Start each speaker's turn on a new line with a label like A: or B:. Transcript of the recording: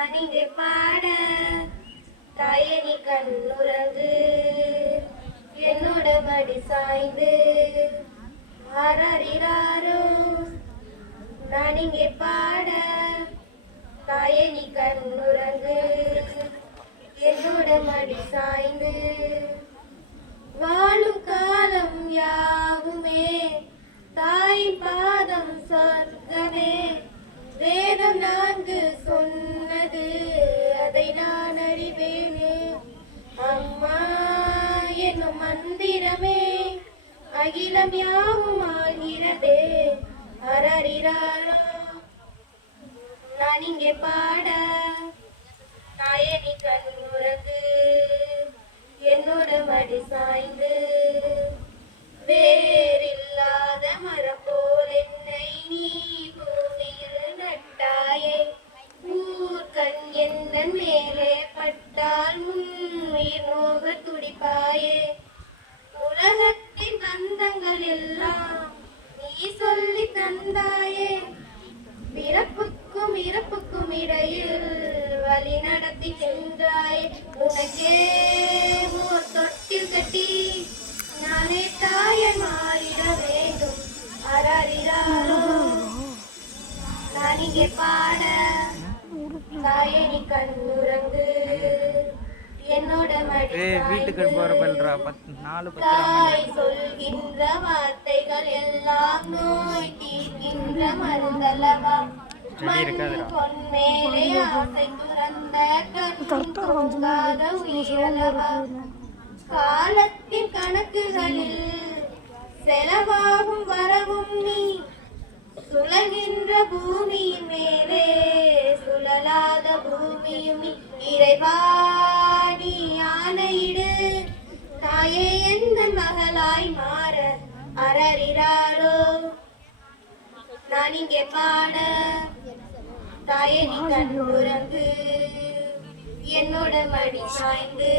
A: நான் பாட தாயே நீ கண்ணுறங்கு என்னோட மடி சாய்ந்து ஆராரிராரோ நான் இங்கே பாட தாயே நீ கண்ணுறங்கு என்னோட மடி சாய்ந்து வாழும் காலம் யாவுமே? தாய் பாதம் சொர்க்கமே. வேதம் நான்கு சொன்னது அதை நான் அறிவேனே. அம்மா என்னும் மந்திரமே அகிலம் யாவும் ஆகிறதே அரறிறாரோ நான் இங்கே பாட தாயனி கண்ணுறங்கு என்னோட மடி சாய்ந்து மேலே பட்டால் உயிர் நோக துடிப்பாயே. உலகத்தின் அந்தங்கள் எல்லாம் நீ சொல்லி தந்தாயே. பிறப்புக்கும் இறப்புக்கும் இடையில் வழி நடத்தி சென்றாய் உனக்கே ஓர் தொட்டில் கட்டி நானே தாய மாறிட வேண்டும். அரறிறாரோ நான் இங்கே பாட
B: வீட்டுக்கு. போற பல்றா பத்து நாலு பத்து
A: சொல்கின்ற வார்த்தைகள் எல்லாம் நோய் தீர்க்கின்ற மருந்தல்லவா. பொன்மேலே ஆசை துறந்த உயிரல்லவா? காலத்தின் கணக்குகளில் செலவாகும் வரவும் நீ. சுழல்கின்ற பூமியின் மேலே பூமியும் நீ ஆணையிடு தாயே எந்த மகளாய் மாற அரறிறாரோ நான் இங்கே பாட. தாயே நீ கண்ணுறங்கு என்னோட மடி சாய்ந்து.